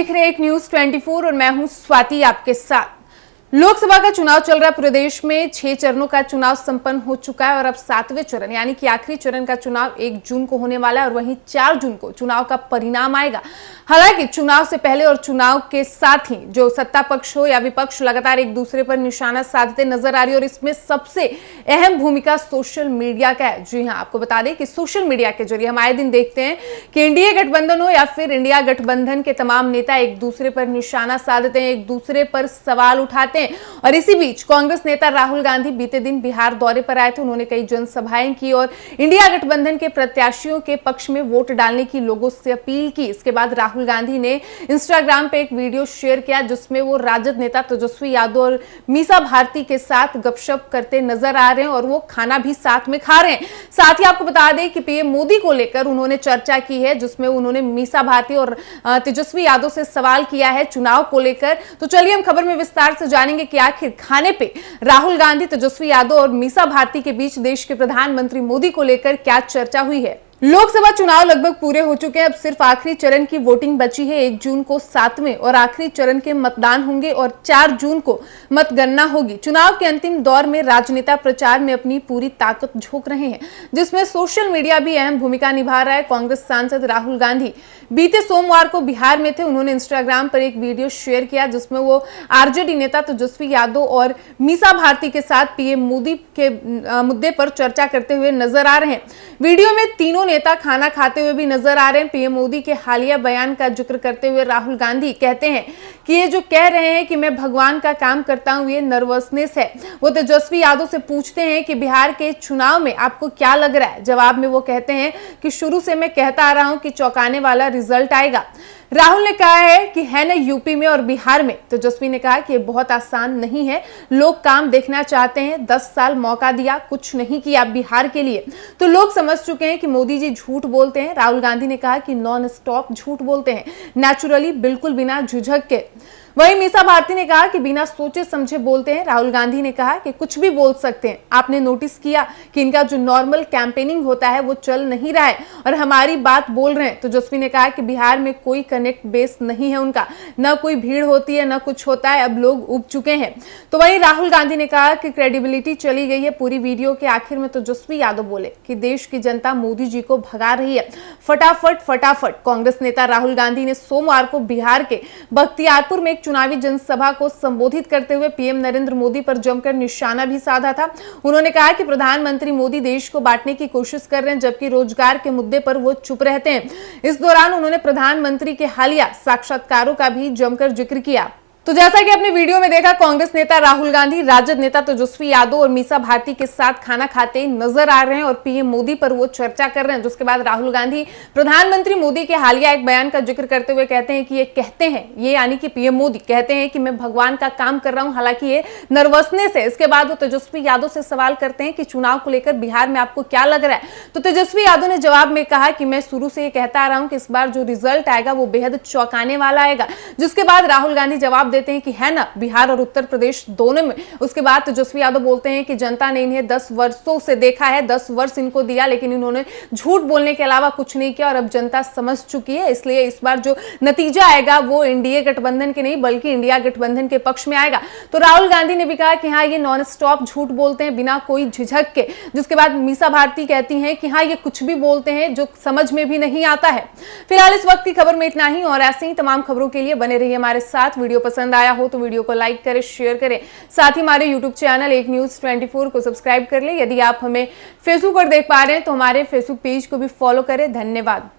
देख रहे हैं एक न्यूज 24 और मैं हूं स्वाति आपके साथ। लोकसभा का चुनाव चल रहा है। पूरे देश में 6 चरणों का चुनाव संपन्न हो चुका है और अब 7वें चरण यानी कि आखिरी चरण का चुनाव 1 जून को होने वाला है और वहीं 4 जून को चुनाव का परिणाम आएगा। हालांकि चुनाव से पहले और चुनाव के साथ ही जो सत्ता पक्ष हो या विपक्ष लगातार एक दूसरे पर निशाना साधते नजर आ रही है और इसमें सबसे अहम भूमिका सोशल मीडिया का है। जी हां, आपको बता दें कि सोशल मीडिया के जरिए हम आए दिन देखते हैं कि एनडीए गठबंधन हो या फिर इंडिया गठबंधन के तमाम नेता एक दूसरे पर निशाना साधते हैं, एक दूसरे पर सवाल उठाते हैं। और इसी बीच कांग्रेस नेता राहुल गांधी बीते दिन बिहार दौरे पर आए थे। उन्होंने कई जनसभाएं की और इंडिया गठबंधन के प्रत्याशियों के पक्ष में वोट डालने की लोगों से अपील की। इसके बाद राहुल गांधी ने इंस्टाग्राम पे एक वीडियो शेयर किया जिसमें वो राजद नेता तेजस्वी यादव और मीसा भारती के साथ गपशप करते नजर आ रहे हैं और वो खाना भी साथ में खा रहे हैं। साथ ही आपको बता दें कि पीएम मोदी को लेकर उन्होंने चर्चा की है जिसमें उन्होंने मीसा भारती और तेजस्वी यादव से सवाल किया है चुनाव को लेकर। तो चलिए हम खबर में विस्तार से जानेंगे कि आखिर खाने पे राहुल गांधी, तेजस्वी यादव और मीसा भारती के बीच देश के प्रधानमंत्री मोदी को लेकर क्या चर्चा हुई है। लोकसभा चुनाव लगभग पूरे हो चुके हैं। अब सिर्फ आखिरी चरण की वोटिंग बची है। 1 जून को 7वें और आखिरी चरण के मतदान होंगे और 4 जून को मतगणना होगी। चुनाव के अंतिम दौर में राजनेता प्रचार में अपनी पूरी ताकत झोंक रहे हैं जिसमें सोशल मीडिया भी अहम भूमिका निभा रहा है। कांग्रेस सांसद राहुल गांधी बीते सोमवार को बिहार में थे। उन्होंने इंस्टाग्राम पर एक वीडियो शेयर किया जिसमें वो आरजेडी नेता तेजस्वी यादव और मीसा भारती के साथ पीएम मोदी के मुद्दे पर चर्चा करते हुए नजर आ रहे हैं। वीडियो में तीनों नेता खाना खाते हुए भी नजर आ रहे हैं। पीएम मोदी के हालिया बयान का जिक्र करते हुए राहुल गांधी कहते हैं कि ये जो कह रहे हैं कि मैं भगवान का काम करता हूं, ये नर्वसनेस है। वो तेजस्वी यादव से पूछते हैं कि बिहार के चुनाव में आपको क्या लग रहा है। जवाब में वो कहते हैं कि शुरू से मैं कहता आ रहा हूं कि चौंकाने वाला रिजल्ट आएगा। राहुल ने कहा है कि है ना यूपी में और बिहार में। तेजस्वी ने कहा कि ये बहुत आसान नहीं है, लोग काम देखना चाहते हैं। 10 साल मौका दिया, कुछ नहीं किया बिहार के लिए, तो लोग समझ चुके हैं कि मोदी जी झूठ बोलते हैं। राहुल गांधी ने कहा कि नॉन स्टॉप झूठ बोलते हैं, नेचुरली, बिल्कुल बिना झिझक के। वहीं मीसा भारती ने कहा कि बिना सोचे समझे बोलते हैं। राहुल गांधी ने कहा कि कुछ भी बोल सकते हैं। आपने नोटिस किया कि इनका जो नॉर्मल कैंपेनिंग होता है वो चल नहीं रहा है और हमारी बात बोल रहे हैं। तो तेजस्वी ने कहा कि बिहार में कोई कनेक्ट बेस नहीं है उनका, ना कोई भीड़ होती है ना कुछ होता है, अब लोग उब चुके हैं। तो वहीं राहुल गांधी ने कहा कि क्रेडिबिलिटी चली गई है। पूरी वीडियो के आखिर में तेजस्वी यादव बोले कि देश की जनता मोदी जी को भगा रही है, फटाफट फटाफट। कांग्रेस नेता राहुल गांधी ने सोमवार को बिहार के बख्तियारपुर में चुनावी जनसभा को संबोधित करते हुए पीएम नरेंद्र मोदी पर जमकर निशाना भी साधा था। उन्होंने कहा कि प्रधानमंत्री मोदी देश को बांटने की कोशिश कर रहे हैं जबकि रोजगार के मुद्दे पर वो चुप रहते हैं। इस दौरान उन्होंने प्रधानमंत्री के हालिया साक्षात्कारों का भी जमकर जिक्र किया। तो जैसा कि आपने वीडियो में देखा, कांग्रेस नेता राहुल गांधी राजद नेता तेजस्वी यादव और मीसा भारती के साथ खाना खाते नजर आ रहे हैं और पीएम मोदी पर वो चर्चा कर रहे हैं। जिसके बाद राहुल गांधी प्रधानमंत्री मोदी के हालिया एक बयान का जिक्र करते हुए कहते हैं कि ये कहते हैं, ये यानी कि पीएम मोदी कहते हैं कि मैं भगवान का काम कर रहा हूं, हालांकि ये नर्वसनेस है। इसके बाद वो तेजस्वी यादव से सवाल करते हैं कि चुनाव को लेकर बिहार में आपको क्या लग रहा है। तो तेजस्वी यादव ने जवाब में कहा कि मैं शुरू से ये कहता आ रहा हूं कि इस बार जो रिजल्ट आएगा वो बेहद चौंकाने वाला आएगा। जिसके बाद राहुल गांधी जवाब देते हैं कि है ना, बिहार और उत्तर प्रदेश दोनों में। उसके बाद तेजस्वी यादव बोलते हैं कि जनता ने इन्हें 10 वर्षों से देखा है, 10 वर्ष इनको दिया लेकिन इन्होंने झूठ बोलने के अलावा कुछ नहीं किया और अब जनता समझ चुकी है, इसलिए इस बार जो नतीजा आएगा वो एनडीए गठबंधन के नहीं बल्कि इंडिया गठबंधन के पक्ष में आएगा। तो राहुल गांधी ने भी कहा कि हाँ, ये नॉन स्टॉप झूठ बोलते हैं बिना कोई झिझक के। जिसके बाद मीसा भारती कहती हैं कि हाँ, ये कुछ भी बोलते हैं जो समझ में भी नहीं आता है। फिलहाल इस वक्त की खबर में इतना ही और ऐसे ही तमाम खबरों के लिए बने रहिए हमारे साथ। वीडियो पसंद आया हो तो वीडियो को लाइक करें, शेयर करें। साथ ही हमारे यूट्यूब चैनल एक न्यूज 24 को सब्सक्राइब कर लें। यदि आप हमें फेसबुक पर देख पा रहे हैं तो हमारे फेसबुक पेज को भी फॉलो करें। धन्यवाद।